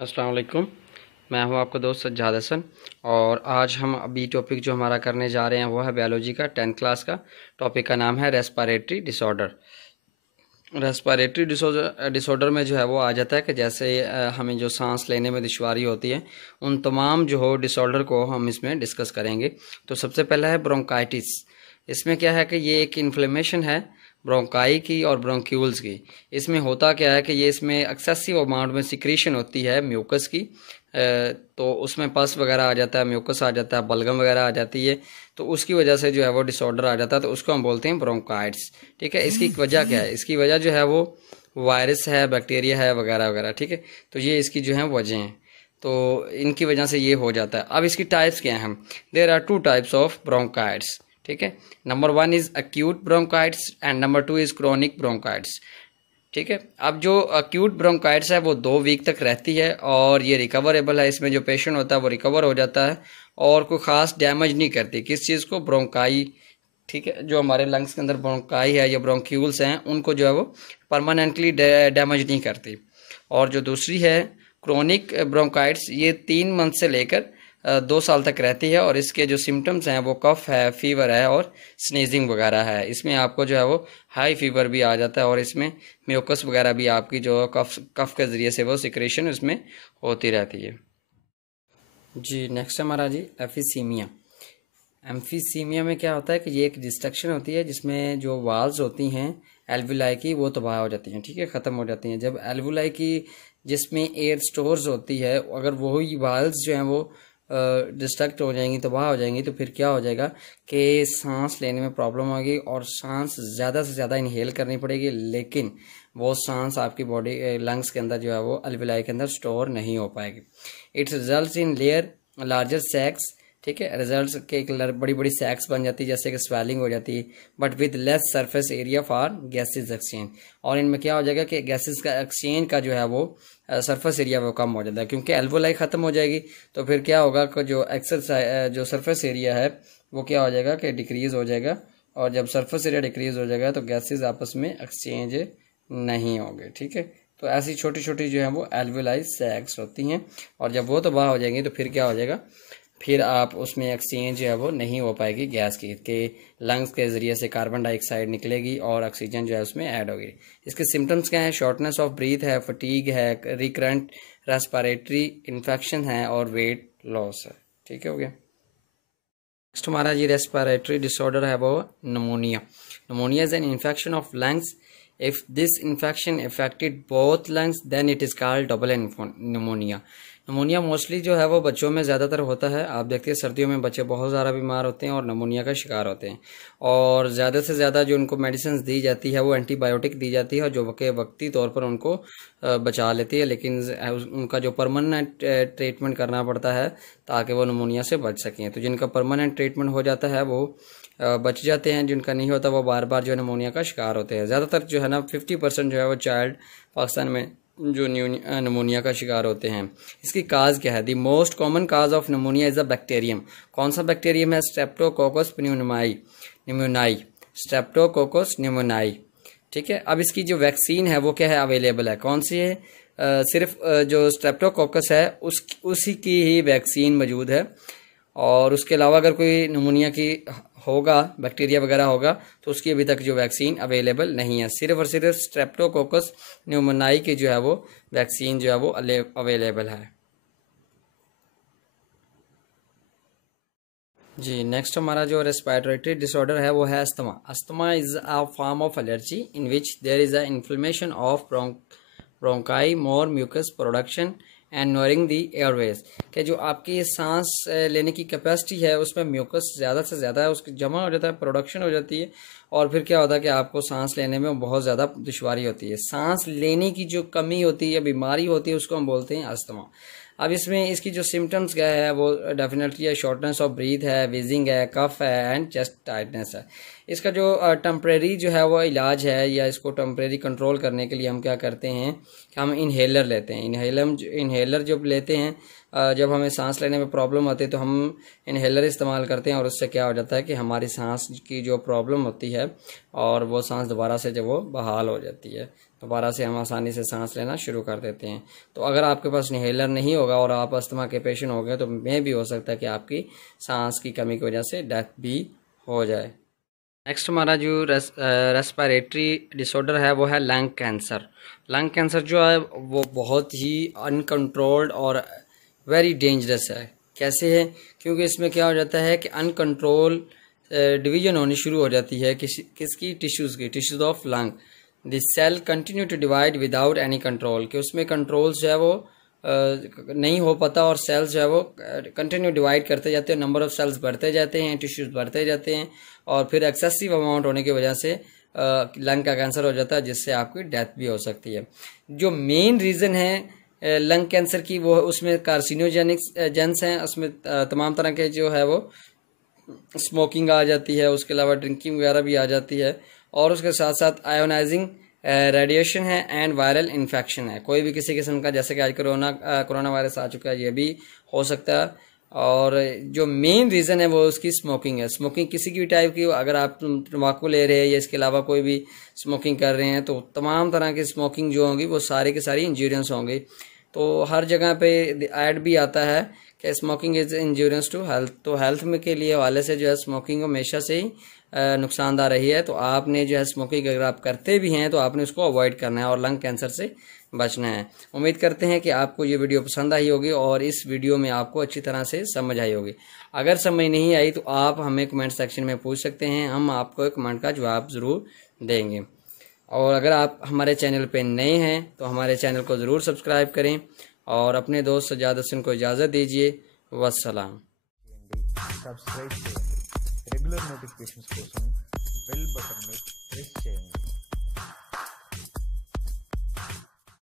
अस्सलाम वालेकुम। मैं हूं आपका दोस्त सज्जाद हसन। और आज हम अभी टॉपिक जो हमारा करने जा रहे हैं वो है बायोलॉजी का 10th क्लास का। टॉपिक का नाम है रेस्पिरेटरी डिसऑर्डर। रेस्पिरेटरी डिसऑर्डर में जो है वो आ जाता है कि जैसे हमें जो सांस लेने में दुश्वारी होती है, उन तमाम जो हो डिसऑर्डर को हम इसमें डिस्कस करेंगे। तो सबसे पहला है ब्रोंकाइटिस। इसमें क्या है कि ये एक इन्फ्लेमेशन है ब्रोंकाई की और ब्रोंक्यूल्स की। इसमें होता क्या है कि ये इसमें एक्सेसिव अमाउंट में सिक्रीशन होती है म्यूकस की। तो उसमें पस वगैरह आ जाता है, म्यूकस आ जाता है, बलगम वगैरह आ जाती है। तो उसकी वजह से जो है वो डिसऑर्डर आ जाता है, तो उसको हम बोलते हैं ब्रोंकाइटिस। ठीक है, इसकी वजह क्या है? इसकी वजह जो है वो वायरस है, बैक्टीरिया है वगैरह वगैरह। ठीक है, तो ये इसकी जो है वजह हैं। तो इनकी वजह से ये हो जाता है। अब इसकी टाइप्स क्या हैं? There are two types of bronchitis. ठीक है, number 1 is acute bronchitis and number 2 is chronic bronchitis. ठीक है, अब जो अक्यूट ब्रोंकाइटिस है वो 2 वीक तक रहती है और ये रिकवरेबल है। इसमें जो पेशेंट होता है वो रिकवर हो जाता है और कोई ख़ास डैमेज नहीं करती किस चीज़ को, ब्रोंकाई। ठीक है, जो हमारे लंग्स के अंदर ब्रोंकाई है या ब्रोंक्यूल्स हैं उनको जो है वो परमानेंटली डैमेज नहीं करती। और जो दूसरी है क्रोनिक ब्रोंकाइटिस, ये 3 मंथ से लेकर 2 साल तक रहती है और इसके जो सिम्टम्स हैं वो कफ है, फीवर है और स्नीजिंग वगैरह है। इसमें आपको जो है वो हाई फीवर भी आ जाता है और इसमें म्यूकस वगैरह भी आपकी जो कफ के ज़रिए से वो सिक्रेशन उसमें होती रहती है। जी नेक्स्ट हमारा जी एफिसीमिया। एम्फीसीमिया में क्या होता है कि ये एक डिस्ट्रक्शन होती है जिसमें जो वाल्व्स होती हैं एल्वुलाई की वो तबाह हो जाती हैं। ठीक है, ख़त्म हो जाती हैं। जब एल्वुलाई की जिसमें एयर स्टोर्स होती है, अगर वही वाल्व्स जो हैं वो डिस्ट्रक्ट हो जाएंगी, तबाह हो जाएंगी, तो फिर क्या हो जाएगा कि सांस लेने में प्रॉब्लम होगी और सांस ज़्यादा से ज़्यादा इनहेल करनी पड़ेगी, लेकिन वो सांस आपकी बॉडी लंग्स के अंदर जो है वो एल्वुलाई के अंदर स्टोर नहीं हो पाएगी। It's result in layer larger sacs. ठीक है, रिजल्ट्स के एक बड़ी बड़ी सैक्स बन जाती है, जैसे कि स्वेलिंग हो जाती है, but with less surface area for gases exchange. और इनमें क्या हो जाएगा कि गैसेज का एक्सचेंज का जो है वो सरफेस एरिया वो कम हो जाता है, क्योंकि एल्वोलाई ख़त्म हो जाएगी। तो फिर क्या होगा कि जो एक्सरसाइज जो सरफेस एरिया है वो क्या हो जाएगा कि डिक्रीज़ हो जाएगा। और जब सरफेस एरिया डिक्रीज़ हो जाएगा तो गैसेज आपस में एक्सचेंज नहीं होंगे। ठीक है, तो ऐसी छोटी छोटी जो है वो एल्वोलाई सैक्स होती हैं और जब वो तबाह हो जाएंगी तो फिर क्या हो जाएगा, फिर आप उसमें एक्सचेंज जो है वो नहीं हो पाएगी गैस की, के लंग्स के ज़रिए से कार्बन डाइऑक्साइड निकलेगी और ऑक्सीजन जो है उसमें ऐड होगी। इसके सिम्टम्स क्या हैं? शॉर्टनेस ऑफ ब्रीथ है, फटीग है, रिकरेंट रेस्पिरेटरी इन्फेक्शन है और वेट लॉस है। ठीक है, हो गया। नेक्स्ट हमारा जी रेस्पिरेटरी डिसऑर्डर है वो pneumonia. Pneumonia is an infection of lungs. If this infection affected both lungs then it is called double pneumonia. Pneumonia mostly जो है वो बच्चों में ज़्यादातर होता है। आप देखते हैं सर्दियों में बच्चे बहुत ज़्यादा बीमार होते हैं और नमोनिया का शिकार होते हैं, और ज़्यादा से ज़्यादा जो उनको मेडिसिन दी जाती है वो एंटीबायोटिक दी जाती है जो कि वक्ती तौर पर उनको बचा लेती है, लेकिन उनका जो परमानेंट ट्रीटमेंट करना पड़ता है ताकि वो नमोनिया से बच सकें। तो जिनका परमानेंट ट्रीटमेंट हो जाता है वो बच जाते हैं, जिनका नहीं होता वो बार बार जो है नमोनिया का शिकार होते हैं। ज़्यादातर जो है ना 50% जो है वो चाइल्ड पाकिस्तान में जो नमोनिया का शिकार होते हैं। इसकी काज क्या है? The most common cause of pneumonia is a bacterium. कौन सा बैक्टीरियम है? Streptococcus pneumoniae. Streptococcus pneumoniae. ठीक है, अब इसकी जो वैक्सीन है वो क्या है? अवेलेबल है। कौन सी है? सिर्फ जो स्ट्रेप्टोकोकस है उसी की ही वैक्सीन मौजूद है, और उसके अलावा अगर कोई नमोनिया की होगा, बैक्टीरिया वगैरह होगा, तो उसकी अभी तक जो वैक्सीन अवेलेबल नहीं है। सिर्फ और सिर्फ स्ट्रेप्टोकोकस न्यूमोनाई की जो है वो वैक्सीन जो है वो अवेलेबल है। जी नेक्स्ट हमारा जो रेस्पिरेटरी डिसऑर्डर है वो है asthma. Asthma is a form of allergy in which there is a inflammation of bronchi, more mucus production and narrowing the airways. कि जो आपकी सांस लेने की कैपेसिटी है उसमें म्यूकस ज़्यादा से ज़्यादा है, उसकी जमा हो जाता है, प्रोडक्शन हो जाती है, और फिर क्या होता है कि आपको सांस लेने में बहुत ज़्यादा दुश्वारी होती है। सांस लेने की जो कमी होती है, बीमारी होती है, उसको हम बोलते हैं अस्थमा। अब इसमें इसकी जो सिम्टम्स क्या है वो डेफिनेटली है शॉर्टनेस ऑफ ब्रीथ है, विजिंग है, कफ है एंड चेस्ट टाइटनेस है। इसका जो टेम्परेरी जो है वो इलाज है, या इसको टेम्परेरी कंट्रोल करने के लिए हम क्या करते हैं कि हम इन्हेलर लेते हैं। इन्हेलर जब लेते हैं, जब हमें सांस लेने में प्रॉब्लम होती है तो हम इन्हेलर इस्तेमाल करते हैं, और उससे क्या हो जाता है कि हमारी सांस की जो प्रॉब्लम होती है और वो सांस दोबारा से जब वो बहाल हो जाती है। दोबारा से हम आसानी से सांस लेना शुरू कर देते हैं। तो अगर आपके पास इन्हेलर नहीं होगा और आप अस्थमा के पेशेंट हो गए तो में भी हो सकता है कि आपकी सांस की कमी की वजह से डेथ भी हो जाए। नेक्स्ट हमारा जो रेस्पिरेटरी डिसऑर्डर है वो है लंग कैंसर। लंग कैंसर जो है वो बहुत ही अनकंट्रोल्ड और वेरी डेंजरस है। कैसे है? क्योंकि इसमें क्या हो जाता है कि अनकंट्रोल डिवीजन होनी शुरू हो जाती है किसकी, टिश्यूज़ की, tissues of lung. This cell continue to divide without any control, कि उसमें कंट्रोल जो है वो नहीं हो पाता और सेल्स जो है वो कंटिन्यू डिवाइड करते जाते हैं, नंबर ऑफ सेल्स बढ़ते जाते हैं, टिश्यूज़ बढ़ते जाते हैं और फिर एक्सेसिव अमाउंट होने की वजह से लंग का कैंसर हो जाता है, जिससे आपकी डेथ भी हो सकती है। जो मेन रीज़न है लंग कैंसर की वो उसमें कार्सिनोजेनिक एजेंट्स हैं, उसमें तमाम तरह के जो है वो स्मोकिंग आ जाती है, उसके अलावा ड्रिंकिंग वगैरह भी आ जाती है और उसके साथ साथ आयोनाइजिंग रेडिएशन है एंड वायरल इन्फेक्शन है। कोई भी किसी किस्म का, जैसे कि आज कोरोना वायरस आ चुका है, ये भी हो सकता है। और जो मेन रीज़न है वो उसकी स्मोकिंग है। स्मोकिंग किसी की भी टाइप की, अगर आप तंबाकू ले रहे हैं या इसके अलावा कोई भी स्मोकिंग कर रहे हैं तो तमाम तरह की स्मोकिंग जो होंगी वो सारी की सारी इंज्यूरियंस होंगी। तो हर जगह पे ऐड भी आता है कि स्मोकिंग इज़ इंज्यूरियंस टू हेल्थ। तो हेल्थ में के लिए वाले से जो है स्मोकिंग हमेशा से ही नुकसानदार रही है। तो आपने जो है स्मोकिंग अगर आप करते भी हैं तो आपने उसको अवॉइड करना है और लंग कैंसर से बचना है। उम्मीद करते हैं कि आपको ये वीडियो पसंद आई होगी और इस वीडियो में आपको अच्छी तरह से समझ आई होगी। अगर समझ नहीं आई तो आप हमें कमेंट सेक्शन में पूछ सकते हैं, हम आपको कमेंट का जवाब ज़रूर देंगे। और अगर आप हमारे चैनल पे नए हैं तो हमारे चैनल को ज़रूर सब्सक्राइब करें और अपने दोस्त सज्जाद हसन को इजाज़त दीजिए। वस्सलाम। సబ్స్క్రైబ్ చేయండి. రెగ్యులర్ నోటిఫికేషన్స్ కోసం బెల్ బటన్